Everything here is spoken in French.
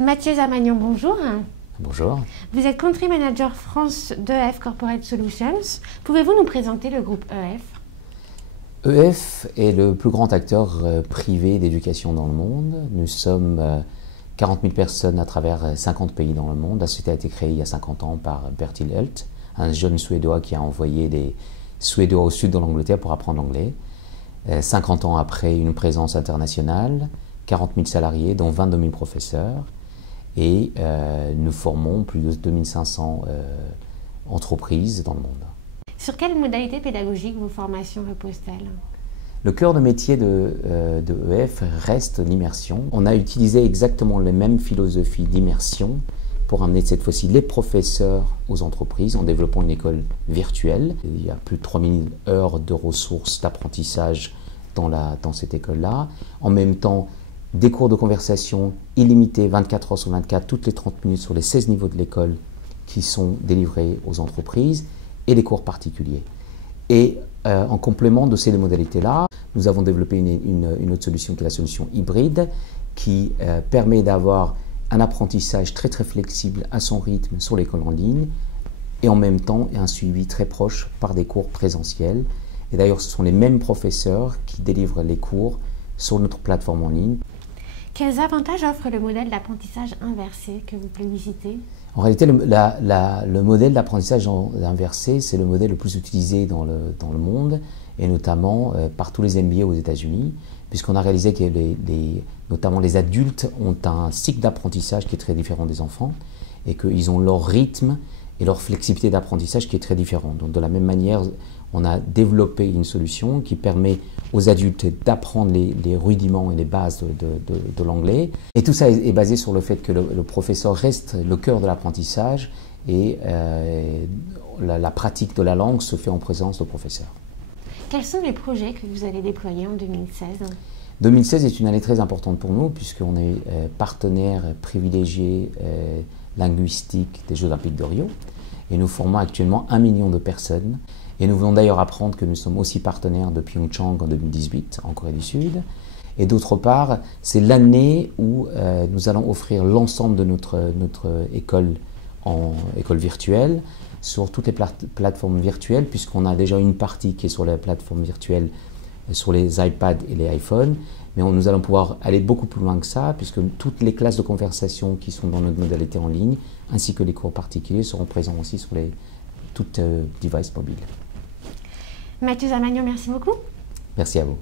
Mathieu Zamagnon, bonjour. Bonjour. Vous êtes Country Manager France d'EF Corporate Solutions. Pouvez-vous nous présenter le groupe EF? EF est le plus grand acteur privé d'éducation dans le monde. Nous sommes 40 000 personnes à travers 50 pays dans le monde. La société a été créée il y a 50 ans par Bertil Hult, un jeune Suédois qui a envoyé des Suédois au sud de l'Angleterre pour apprendre l'anglais. 50 ans après, une présence internationale, 40 000 salariés, dont 22 000 professeurs. Et nous formons plus de 2500 entreprises dans le monde. Sur quelle modalité pédagogique vos formations reposent-elles? Le cœur de métier de EF reste l'immersion. On a utilisé exactement les mêmes philosophies d'immersion pour amener cette fois-ci les professeurs aux entreprises en développant une école virtuelle. Il y a plus de 3000 heures de ressources d'apprentissage dans cette école-là. En même temps, des cours de conversation illimités 24 heures sur 24, toutes les 30 minutes sur les 16 niveaux de l'école qui sont délivrés aux entreprises et des cours particuliers. Et en complément de ces deux modalités-là, nous avons développé une autre solution qui est la solution hybride qui permet d'avoir un apprentissage très flexible à son rythme sur l'école en ligne et en même temps un suivi très proche par des cours présentiels. Et d'ailleurs, ce sont les mêmes professeurs qui délivrent les cours sur notre plateforme en ligne. Quels avantages offre le modèle d'apprentissage inversé que vous plébiscitez? En réalité, le modèle d'apprentissage inversé, c'est le modèle le plus utilisé dans le monde, et notamment par tous les MBA aux États-Unis, puisqu'on a réalisé que notamment les adultes ont un cycle d'apprentissage qui est très différent des enfants, et qu'ils ont leur rythme et leur flexibilité d'apprentissage qui est très différent. Donc de la même manière, on a développé une solution qui permet aux adultes d'apprendre les rudiments et les bases de l'anglais. Et tout ça est basé sur le fait que le professeur reste le cœur de l'apprentissage et la pratique de la langue se fait en présence du professeur. Quels sont les projets que vous allez déployer en 2016? 2016 est une année très importante pour nous puisqu'on est partenaire privilégié linguistique des Jeux Olympiques de Rio et nous formons actuellement 1 million de personnes. Et nous venons d'ailleurs apprendre que nous sommes aussi partenaires de Pyeongchang en 2018, en Corée du Sud. Et d'autre part, c'est l'année où nous allons offrir l'ensemble de notre école en école virtuelle sur toutes les plateformes virtuelles, puisqu'on a déjà une partie qui est sur la plateforme virtuelle sur les iPads et les iPhones. Mais nous allons pouvoir aller beaucoup plus loin que ça, puisque toutes les classes de conversation qui sont dans notre modalité en ligne, ainsi que les cours particuliers, seront présents aussi sur toutes devices mobiles. Mathieu Zamagnon, merci beaucoup. Merci à vous.